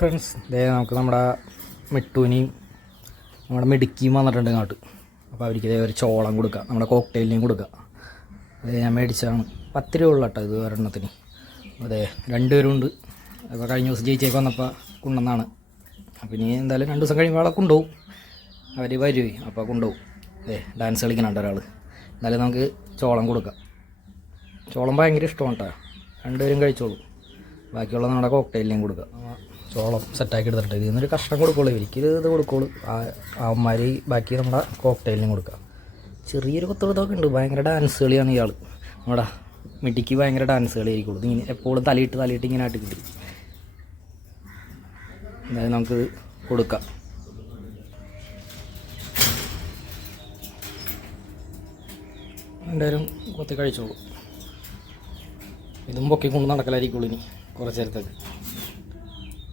Friends, നമുക്ക് നമ്മുടെ മിട്ടൂനിയും നമ്മുടെ മിടുക്കിയും വന്നിട്ടുണ്ട് ഇങ്ങോട്ട്. അപ്പോൾ അവർക്ക് ഒരു ചോളം കൊടുക്കുക, നമ്മുടെ കോക്ടെയിലിനെയും കൊടുക്കുക. അതെ, ഞാൻ മേടിച്ചതാണ്. 10 രൂപ ഉള്ള കേട്ടോ ഇത് ഒരെണ്ണത്തിന്. അതെ, 2 പേരുണ്ട്. അപ്പോൾ കഴിഞ്ഞ ദിവസം ജയിച്ചേക്ക് വന്നപ്പോൾ കൊണ്ടുവന്നാണ്. അപ്പോൾ ഇനി എന്തായാലും 2 ദിവസം കഴിയുമ്പോൾ ആളെ കൊണ്ടുപോകും. അവർ വരുവേ, അപ്പോൾ കൊണ്ടുപോകും. അതെ, ഡാൻസ് കളിക്കുന്നുണ്ട് ഒരാൾ. എന്തായാലും നമുക്ക് ചോളം കൊടുക്കാം. ചോളം ഭയങ്കര ഇഷ്ടമാണ് കേട്ടോ, 2 പേരും കഴിച്ചോളൂ. ബാക്കിയുള്ള നമ്മുടെ കോക്ടെയിലിനെയും കൊടുക്കുക. ചോളം സെറ്റാക്കി എടുത്തിട്ട് ഇതിൽ നിന്നൊരു കഷ്ണം കൊടുക്കുള്ളൂ. ഇവർക്ക് ഇത് കൊടുക്കുള്ളൂ. അവന്മാർ ബാക്കി നമ്മുടെ കോക്ടെയിലിനും കൊടുക്കുക. ചെറിയൊരു കൊത്തൊക്കെ ഉണ്ട്. ഭയങ്കര ഡാൻസ് കളിയാണ് ഇയാൾ. നമ്മുടെ മിടിക്ക് ഭയങ്കര ഡാൻസ് കളിയായിരിക്കുള്ളൂ. ഇങ്ങനെ എപ്പോഴും തലയിട്ട് ഇങ്ങനെ ആട്ടി കിട്ടി. എന്തായാലും നമുക്കിത് കൊടുക്കാം. എന്തായാലും കൊത്തി കഴിച്ചോളൂ. ഇതും പൊക്കിക്കൊണ്ട് നടക്കലായിരിക്കുള്ളൂ ഇനി കുറച്ച് നേരത്തേക്ക്.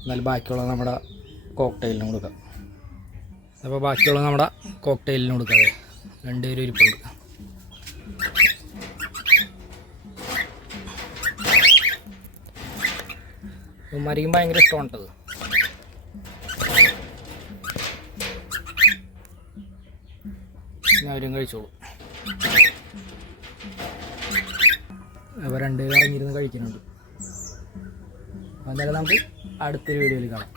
എന്നാലും ബാക്കിയുള്ള നമ്മുടെ കോക്ടെയിലിനും കൊടുക്കാം. അപ്പോൾ ബാക്കിയുള്ള നമ്മുടെ കോക്ടെയിലിനും കൊടുക്കാതെ 2 പേരും ഇരിപ്പുണ്ട്. ഉമ്മാരിക്കും ഭയങ്കര ഇഷ്ടമാണിട്ടത്. അവരും കഴിച്ചോളൂ. അപ്പോൾ 2 പേരും ഇറങ്ങിയിരുന്ന് കഴിക്കുന്നുണ്ട്. അപ്പോൾ എന്തായാലും നമുക്ക് അടുത്തൊരു വീഡിയോയിൽ കാണാം.